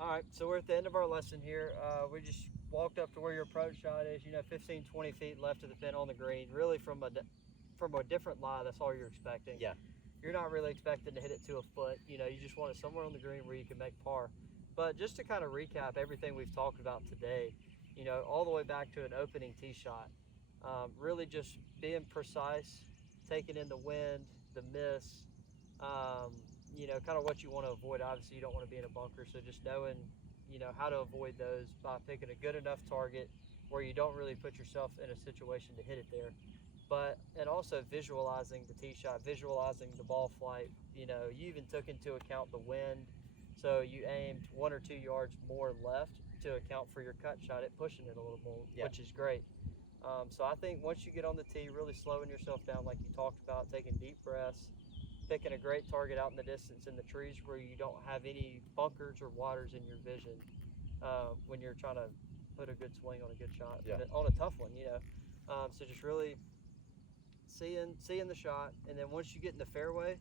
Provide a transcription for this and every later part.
All right, so we're at the end of our lesson here. We just walked up to where your approach shot is. 15, 20 feet left of the pin on the green. Really, from a different lie, that's all you're expecting. Yeah. You're not really expecting to hit it to a foot. You just want it somewhere on the green where you can make par. But just to kind of recap everything we've talked about today, all the way back to an opening tee shot, really just being precise, taking in the wind, the miss, kind of what you want to avoid. Obviously, you don't want to be in a bunker, so just knowing, how to avoid those by picking a good enough target where you don't really put yourself in a situation to hit it there. And also visualizing the tee shot, visualizing the ball flight. You even took into account the wind, so you aimed 1 or 2 yards more left to account for your cut shot, it pushing it a little more, Yeah. which is great. So I think once you get on the tee, really slowing yourself down, like you talked about, taking deep breaths, picking a great target out in the distance in the trees where you don't have any bunkers or waters in your vision when you're trying to put a good swing on a good shot, Yeah. on a tough one. So just really seeing the shot, and then once you get in the fairway,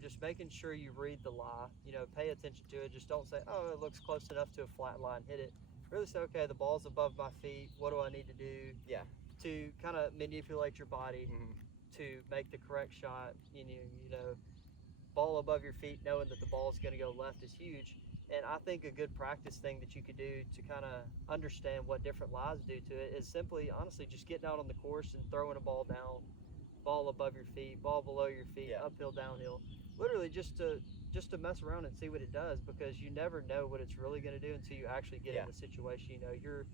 just making sure you read the lie. Pay attention to it. Just don't say, "Oh, it looks close enough to a flat line. Hit it." Really say, "Okay, the ball's above my feet. What do I need to do Yeah. to kind of manipulate your body Mm-hmm. to make the correct shot?" Ball above your feet, knowing that the ball is going to go left is huge. And I think a good practice thing that you could do to kind of understand what different lies do to it is simply, honestly, just getting out on the course and throwing a ball down, ball above your feet, ball below your feet, Yeah. uphill, downhill, literally just to mess around and see what it does, because you never know what it's really going to do until you actually get Yeah. in the situation. You're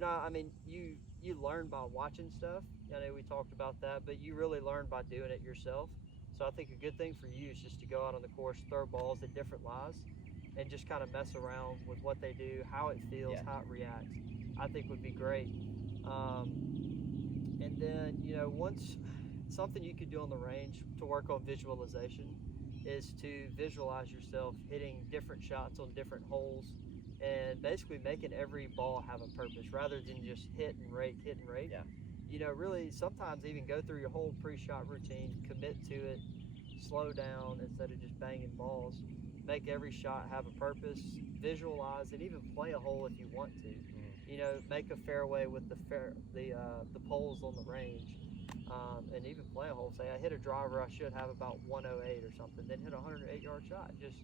not. I mean, you learn by watching stuff. I know we talked about that, but you really learn by doing it yourself. So I think a good thing for you is just to go out on the course, throw balls at different lies, and just kind of mess around with what they do, how it feels, Yeah. how it reacts. I think would be great. And then once something you could do on the range to work on visualization is to visualize yourself hitting different shots on different holes and basically making every ball have a purpose rather than just hit and rake. Yeah. Really sometimes even go through your whole pre-shot routine, commit to it, slow down instead of just banging balls. Make every shot have a purpose, visualize, and even play a hole if you want to. Make a fairway with the poles on the range, and even play a hole. Say I hit a driver, I should have about 108 or something. Then hit a 108-yard shot, just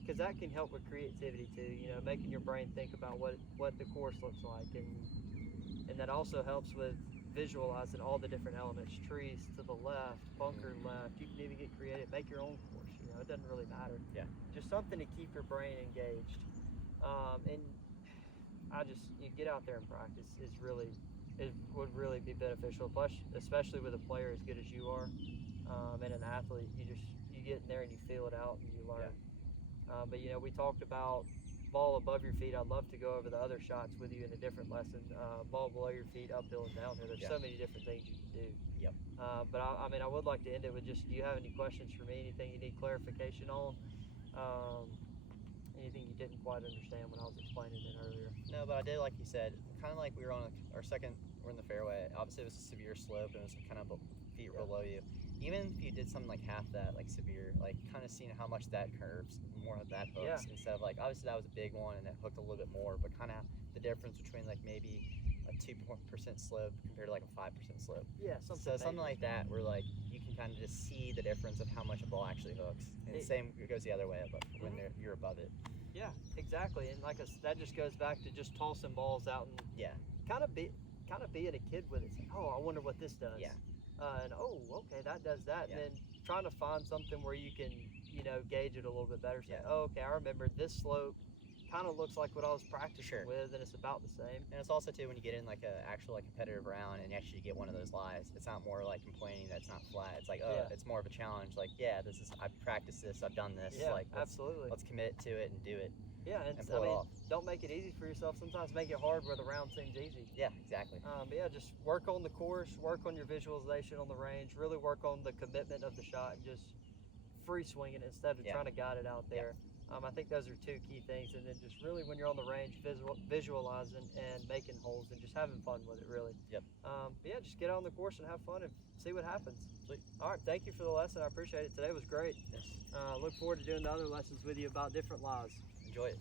because that can help with creativity too. Making your brain think about what the course looks like, and that also helps with visualizing all the different elements, trees to the left, bunker left. You can even get creative, make your own course. It doesn't really matter. Yeah. Just something to keep your brain engaged. And you get out there and practice it would really be beneficial. Plus, especially with a player as good as you are, and an athlete, you get in there and you feel it out and you learn. But we talked about ball above your feet. I'd love to go over the other shots with you in a different lesson. Ball below your feet, uphill and downhill. There's so many different things you can do. Yep. But I would like to end it with just, do you have any questions for me? Anything you need clarification on? Anything you didn't quite understand when I was explaining it earlier? No, but I did, like you said, kind of like we were on our second, we're in the fairway. Obviously, it was a severe slope and it was kind of feet below you. Even if you did something like half that, like severe, like kind of seeing how much that curves, more of that hooks, instead of like, obviously that was a big one and it hooked a little bit more, but kind of the difference between like maybe a 2% slope compared to like a 5% slope. Yeah, something like that where like you can kind of just see the difference of how much a ball actually hooks. And same, it goes the other way, but when you're above it. Yeah, exactly. And that just goes back to just tossing balls out and kind of being a kid with it. Saying, oh, I wonder what this does. Yeah. And oh, okay, that does that. Yeah. And then trying to find something where you can, gauge it a little bit better. Say, Yeah. oh, okay, I remember this slope kind of looks like what I was practicing with, and it's about the same. And it's also too when you get in like a actual like competitive round and you actually get one of those lies. It's not more like complaining that it's not flat. It's like, oh, it's more of a challenge. Like, yeah, I've practiced this, I've done this. Yeah, like, absolutely. Let's commit to it and do it. Yeah, and pull it off. Don't make it easy for yourself. Sometimes make it hard where the round seems easy. Yeah, exactly. But yeah, just work on the course, work on your visualization on the range, really work on the commitment of the shot, and just free swinging instead of trying to guide it out there. I think those are two key things, and then just really when you're on the range, visualizing and making holes and just having fun with it, really. Yep. But yeah, just get on the course and have fun and see what happens. Sweet. All right, thank you for the lesson. I appreciate it. Today was great. Yes. Look forward to doing the other lessons with you about different lies. Enjoy it.